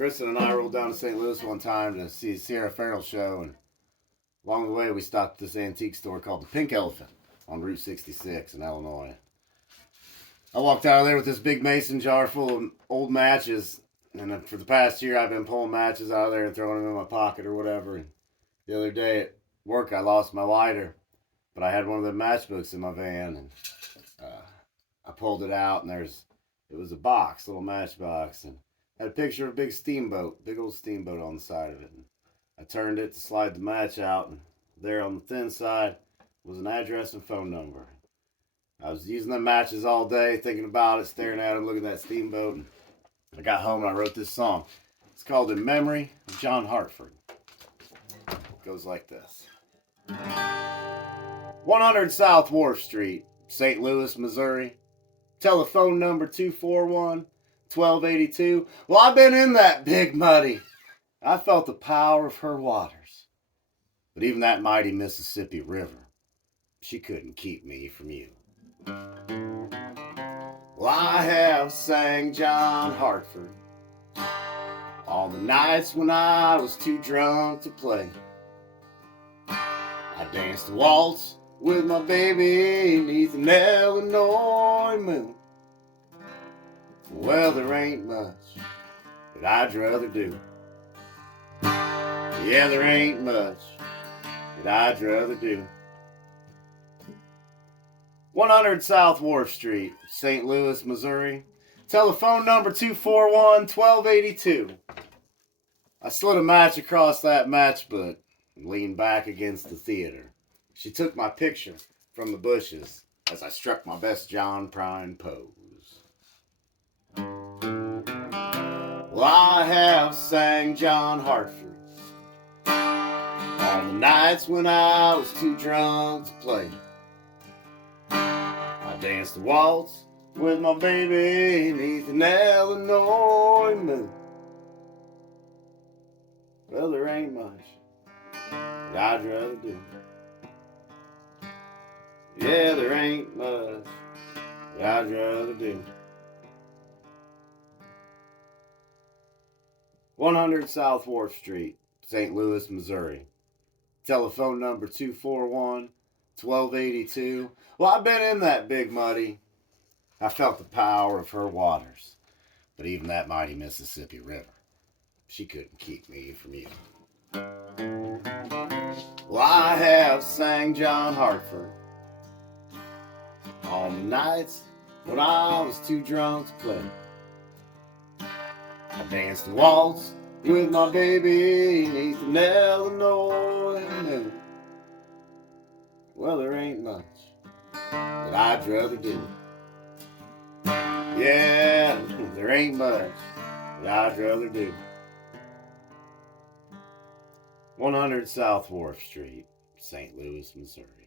Kristen and I rode down to St. Louis one time to see a Sierra Farrell show, and along the way we stopped at this antique store called the Pink Elephant on Route 66 in Illinois. I walked out of there with this big mason jar full of old matches, and for the past year I've been pulling matches out of there and throwing them in my pocket or whatever. And the other day at work I lost my lighter, but I had one of the matchbooks in my van, and I pulled it out, and it was a box, little matchbox, and had a picture of a big old steamboat on the side of it. And I turned it to slide the match out, and there on the thin side was an address and phone number. I was using them matches all day, thinking about it, staring at them, looking at that steamboat. And I got home and I wrote this song. It's called In Memory of John Hartford. It goes like this. 100 South Wharf Street, St. Louis, Missouri. Telephone number 241-1282. Well, I've been in that big muddy. I felt the power of her waters. But even that mighty Mississippi River, she couldn't keep me from you. Well, I have sang John Hartford on the nights when I was too drunk to play. I danced a waltz with my baby neath an Illinois moon. Well, there ain't much that I'd rather do. Yeah, there ain't much that I'd rather do. 100 South Wharf Street, St. Louis, Missouri. Telephone number 241-1282. I slid a match across that matchbook and leaned back against the theater. She took my picture from the bushes as I struck my best John Prine pose. Well, I have sang John Hartford on the nights when I was too drunk to play. I danced a waltz with my baby neath an Illinois moon. Well, there ain't much that I'd rather do. Yeah, there ain't much that I'd rather do. 100 South Wharf Street, St. Louis, Missouri. Telephone number 241-1282. Well, I've been in that big muddy. I felt the power of her waters. But even that mighty Mississippi River, she couldn't keep me from you. Well, I have sang John Hartford on the nights when I was too drunk to play. I danced a waltz with my baby neath an Illinois moon. Well, there ain't much that I'd rather do. Yeah, there ain't much that I'd rather do. 100 South Wharf Street, St. Louis, Missouri.